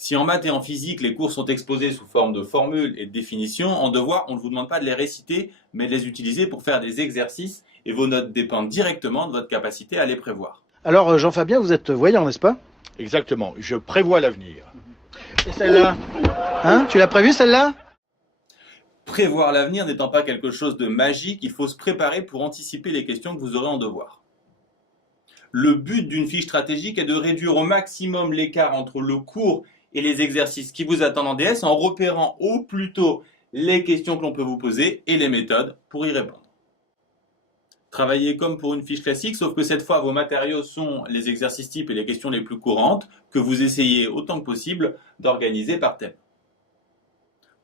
Si en maths et en physique, les cours sont exposés sous forme de formules et de définitions, en devoir, on ne vous demande pas de les réciter, mais de les utiliser pour faire des exercices et vos notes dépendent directement de votre capacité à les prévoir. Alors Jean-Fabien, vous êtes voyant, n'est-ce pas? Exactement, je prévois l'avenir. Et celle-là? Hein? Tu l'as prévue celle-là? Prévoir l'avenir n'étant pas quelque chose de magique, il faut se préparer pour anticiper les questions que vous aurez en devoir. Le but d'une fiche stratégique est de réduire au maximum l'écart entre le cours et les exercices qui vous attendent en DS en repérant au plus tôt les questions que l'on peut vous poser et les méthodes pour y répondre. Travaillez comme pour une fiche classique, sauf que cette fois, vos matériaux sont les exercices types et les questions les plus courantes que vous essayez autant que possible d'organiser par thème.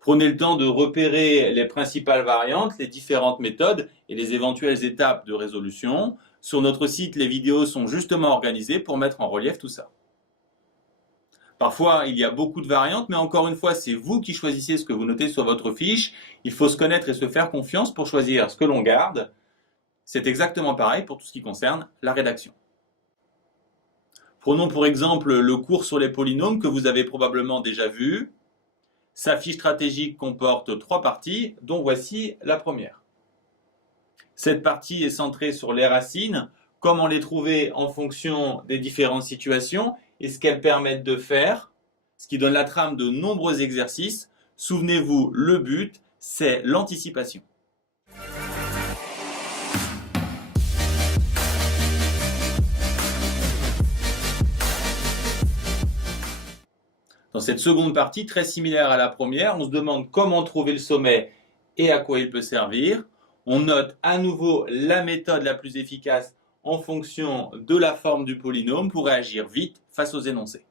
Prenez le temps de repérer les principales variantes, les différentes méthodes et les éventuelles étapes de résolution. Sur notre site, les vidéos sont justement organisées pour mettre en relief tout ça. Parfois, il y a beaucoup de variantes, mais encore une fois, c'est vous qui choisissez ce que vous notez sur votre fiche. Il faut se connaître et se faire confiance pour choisir ce que l'on garde. C'est exactement pareil pour tout ce qui concerne la rédaction. Prenons pour exemple le cours sur les polynômes que vous avez probablement déjà vu. Sa fiche stratégique comporte 3 parties, dont voici la première. Cette partie est centrée sur les racines, comment les trouver en fonction des différentes situations et ce qu'elles permettent de faire, ce qui donne la trame de nombreux exercices. Souvenez-vous, le but, c'est l'anticipation. Dans cette seconde partie, très similaire à la première, on se demande comment trouver le sommet et à quoi il peut servir. On note à nouveau la méthode la plus efficace en fonction de la forme du polynôme pour réagir vite face aux énoncés.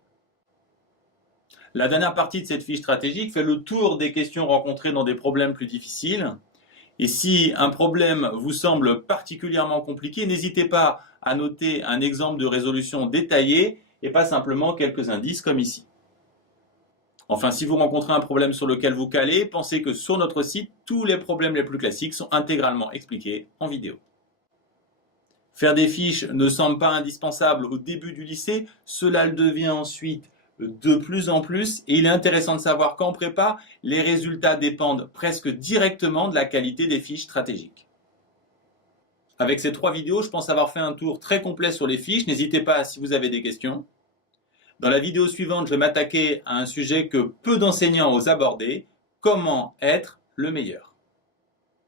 La dernière partie de cette fiche stratégique fait le tour des questions rencontrées dans des problèmes plus difficiles. Et si un problème vous semble particulièrement compliqué, n'hésitez pas à noter un exemple de résolution détaillée et pas simplement quelques indices comme ici. Enfin, si vous rencontrez un problème sur lequel vous calez, pensez que sur notre site, tous les problèmes les plus classiques sont intégralement expliqués en vidéo. Faire des fiches ne semble pas indispensable au début du lycée, cela le devient ensuite de plus en plus et il est intéressant de savoir qu'en prépa, les résultats dépendent presque directement de la qualité des fiches stratégiques. Avec ces 3 vidéos, je pense avoir fait un tour très complet sur les fiches, n'hésitez pas si vous avez des questions. Dans la vidéo suivante, je vais m'attaquer à un sujet que peu d'enseignants osent aborder, comment être le meilleur.